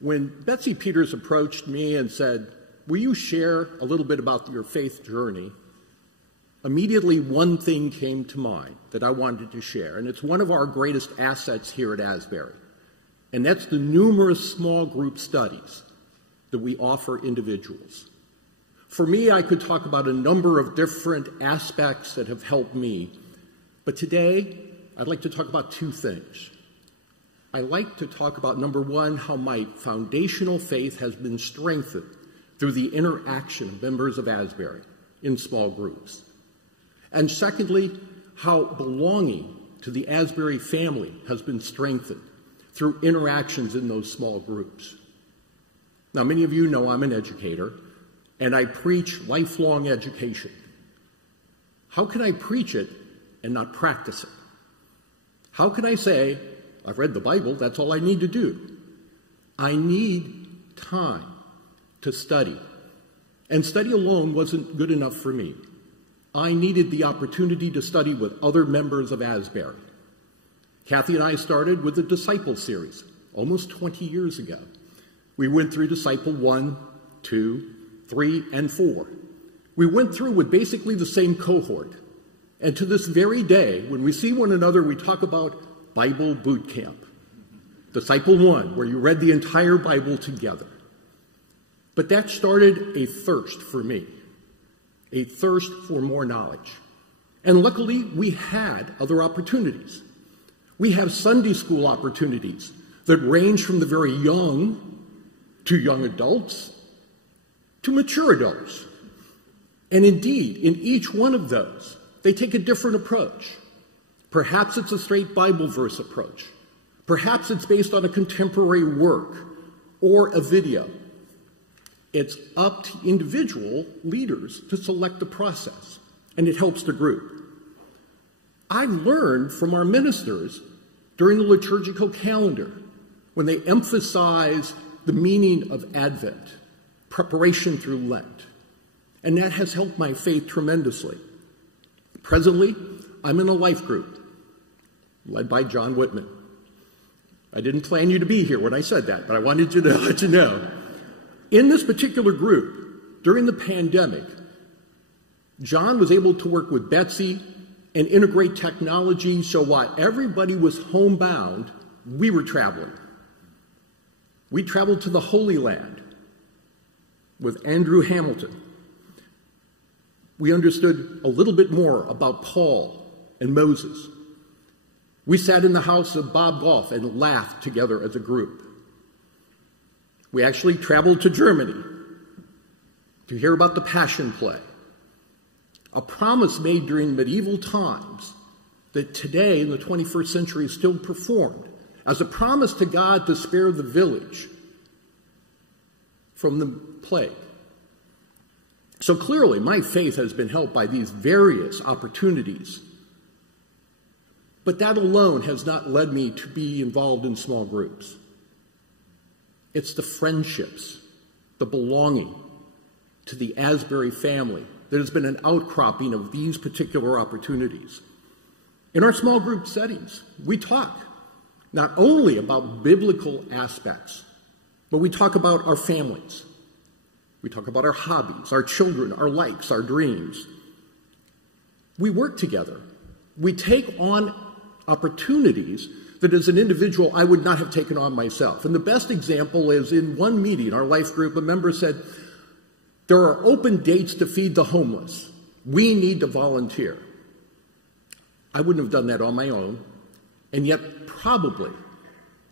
When Betsy Peters approached me and said, "Will you share a little bit about your faith journey?" immediately one thing came to mind that I wanted to share, and it's one of our greatest assets here at Asbury, and that's the numerous small group studies that we offer individuals. For me, I could talk about a number of different aspects that have helped me, but today I'd like to talk about two things. I like to talk about, number one, how my foundational faith has been strengthened through the interaction of members of Asbury in small groups. And secondly, how belonging to the Asbury family has been strengthened through interactions in those small groups. Now, many of you know I'm an educator, and I preach lifelong education. How can I preach it and not practice it? How can I say, I've read the Bible, that's all I need to do? I need time to study. And study alone wasn't good enough for me. I needed the opportunity to study with other members of Asbury. Kathy and I started with the Disciple series almost 20 years ago. We went through Disciple 1, 2, 3, and 4. We went through with basically the same cohort. And to this very day, when we see one another, we talk about Bible boot camp. Disciple 1, where you read the entire Bible together. But that started a thirst for me, a thirst for more knowledge. And luckily, we had other opportunities. We have Sunday school opportunities that range from the very young to young adults to mature adults. And indeed, in each one of those, they take a different approach. Perhaps it's a straight Bible verse approach. Perhaps it's based on a contemporary work or a video. It's up to individual leaders to select the process, and it helps the group. I learned from our ministers during the liturgical calendar when they emphasize the meaning of Advent, preparation through Lent, and that has helped my faith tremendously. Presently, I'm in a life group led by John Whitman. I didn't plan you to be here when I said that, but I wanted you to let you know. In this particular group, during the pandemic, John was able to work with Betsy and integrate technology so while everybody was homebound, we were traveling. We traveled to the Holy Land with Andrew Hamilton. We understood a little bit more about Paul and Moses. We sat in the house of Bob Goff and laughed together as a group. We actually traveled to Germany to hear about the Passion Play, a promise made during medieval times that today in the 21st century is still performed as a promise to God to spare the village from the plague. So clearly, my faith has been helped by these various opportunities. But that alone has not led me to be involved in small groups. It's the friendships, the belonging to the Asbury family that has been an outcropping of these particular opportunities. In our small group settings, we talk not only about biblical aspects, but we talk about our families. We talk about our hobbies, our children, our likes, our dreams. We work together. We take on opportunities that as an individual I would not have taken on myself. And the best example is in one meeting, our life group, a member said, there are open dates to feed the homeless. We need to volunteer. I wouldn't have done that on my own. And yet probably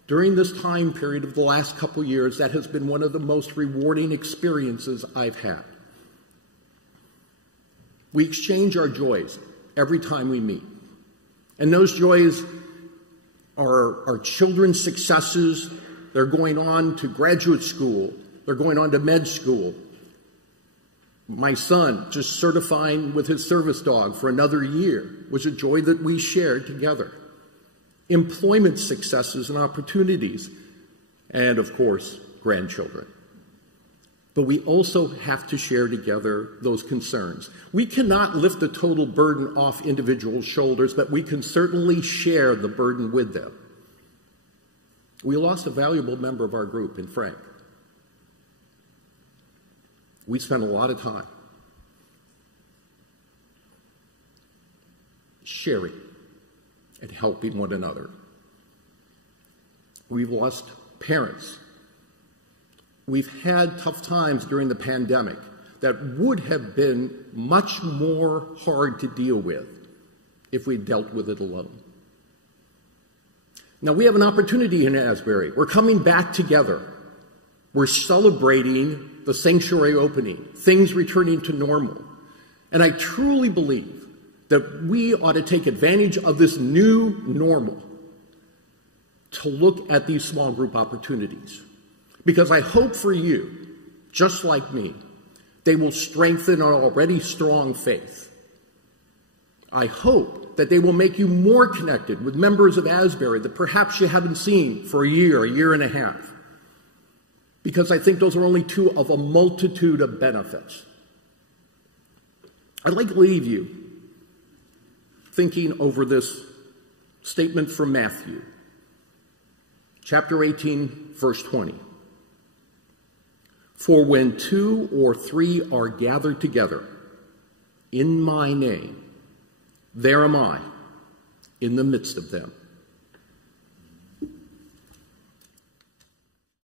during this time period of the last couple years, that has been one of the most rewarding experiences I've had. We exchange our joys every time we meet. And those joys are our children's successes. They're going on to graduate school. They're going on to med school. My son just certifying with his service dog for another year was a joy that we shared together. Employment successes and opportunities, and of course, grandchildren. But we also have to share together those concerns. We cannot lift the total burden off individuals' shoulders, but we can certainly share the burden with them. We lost a valuable member of our group in Frank. We spent a lot of time sharing and helping one another. We've lost parents. We've had tough times during the pandemic that would have been much more hard to deal with if we dealt with it alone. Now we have an opportunity in Asbury. We're coming back together. We're celebrating the sanctuary opening, things returning to normal. And I truly believe that we ought to take advantage of this new normal to look at these small group opportunities. Because I hope for you, just like me, they will strengthen our already strong faith. I hope that they will make you more connected with members of Asbury that perhaps you haven't seen for a year and a half. Because I think those are only two of a multitude of benefits. I'd like to leave you thinking over this statement from Matthew, chapter 18, verse 20. For when 2 or 3 are gathered together in my name, there am I in the midst of them.